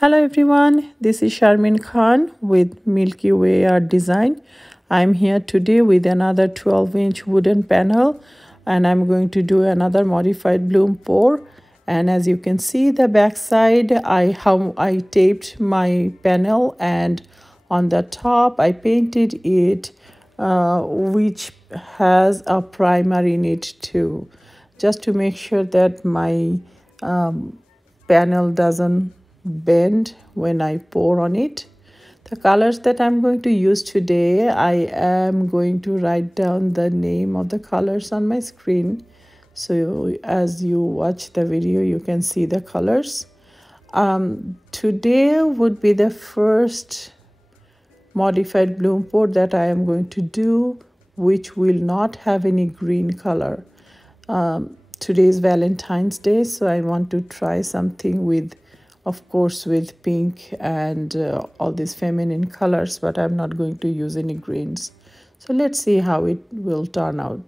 Hello everyone, this is Sharmin Khan with Milkyway Art Design. I'm here today with another 12-inch wooden panel, and I'm going to do another modified bloom pour. And as you can see the back side, how I taped my panel, and on the top I painted it which has a primer in it too, just to make sure that my panel doesn't bend when I pour on it. The colors that I'm going to use today, I am going to write down the name of the colors on my screen, so as you watch the video you can see the colors. Today would be the first modified bloom pour that I am going to do, which will not have any green color. Today is Valentine's Day, so I want to try something with, of course, with pink and all these feminine colors, but I'm not going to use any greens. So let's see how it will turn out.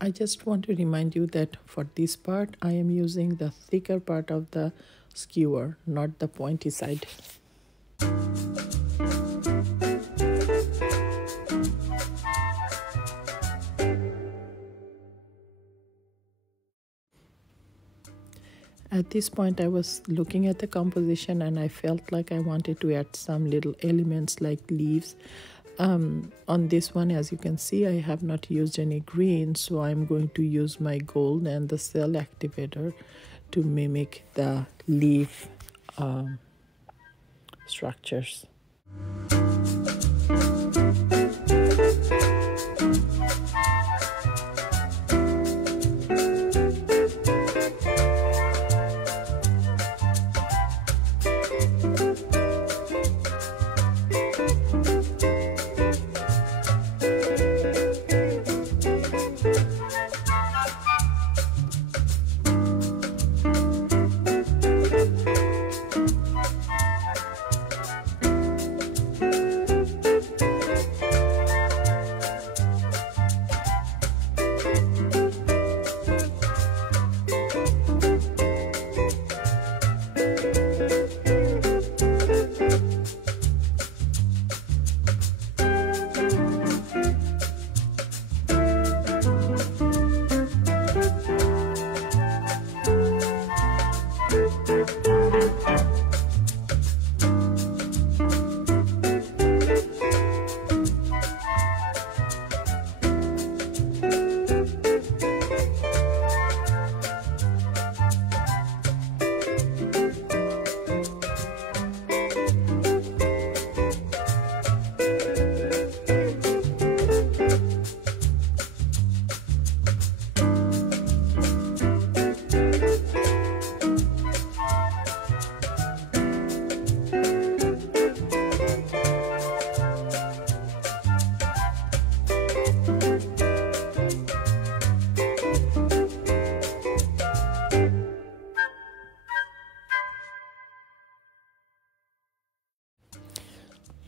I just want to remind you that for this part, I am using the thicker part of the skewer, not the pointy side. At this point, I was looking at the composition and I felt like I wanted to add some little elements like leaves. On this one, as you can see, I have not used any green, so I'm going to use my gold and the cell activator to mimic the leaf structures.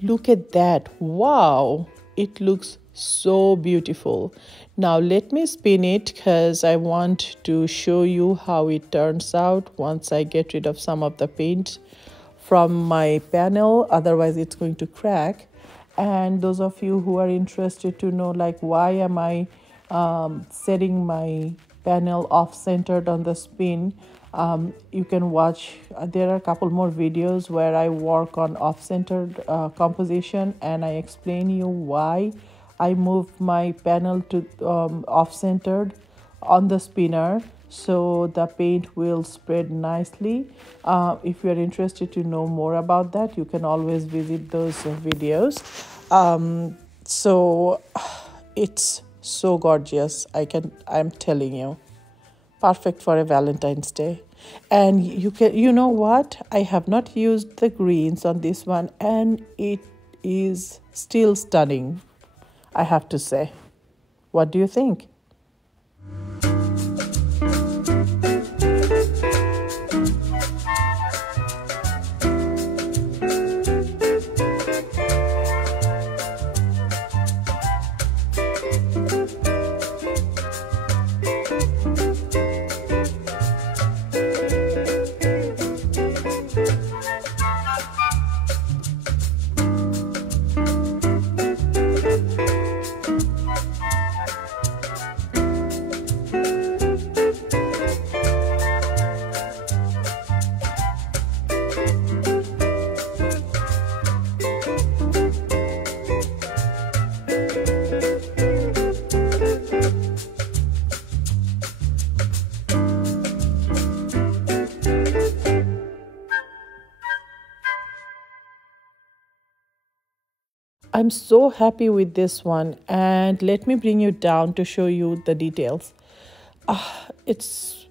Look at that. Wow, it looks so beautiful. Now let me spin it because I want to show you how it turns out once I get rid of some of the paint from my panel, otherwise it's going to crack. And those of you who are interested to know like why am I setting my panel off-centered on the spin, you can watch, there are a couple more videos where I work on off-centered composition, and I explain you why I move my panel to off-centered on the spinner so the paint will spread nicely. If you are interested to know more about that, you can always visit those videos. So it's so gorgeous, I'm telling you. Perfect for a Valentine's Day. And you know what, I have not used the greens on this one and it is still stunning, I have to say. What do you think? I'm so happy with this one, and let me bring you down to show you the details. It's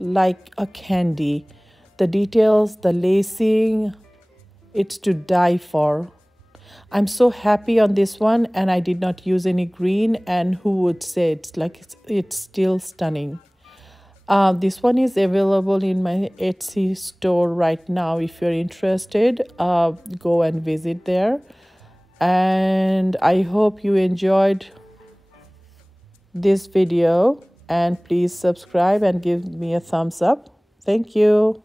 like a candy. The details, the lacing, it's to die for. I'm so happy on this one, and I did not use any green, and who would say it's still stunning. This one is available in my Etsy store right now. If you're interested, go and visit there. And I hope you enjoyed this video, and please subscribe and give me a thumbs up. Thank you.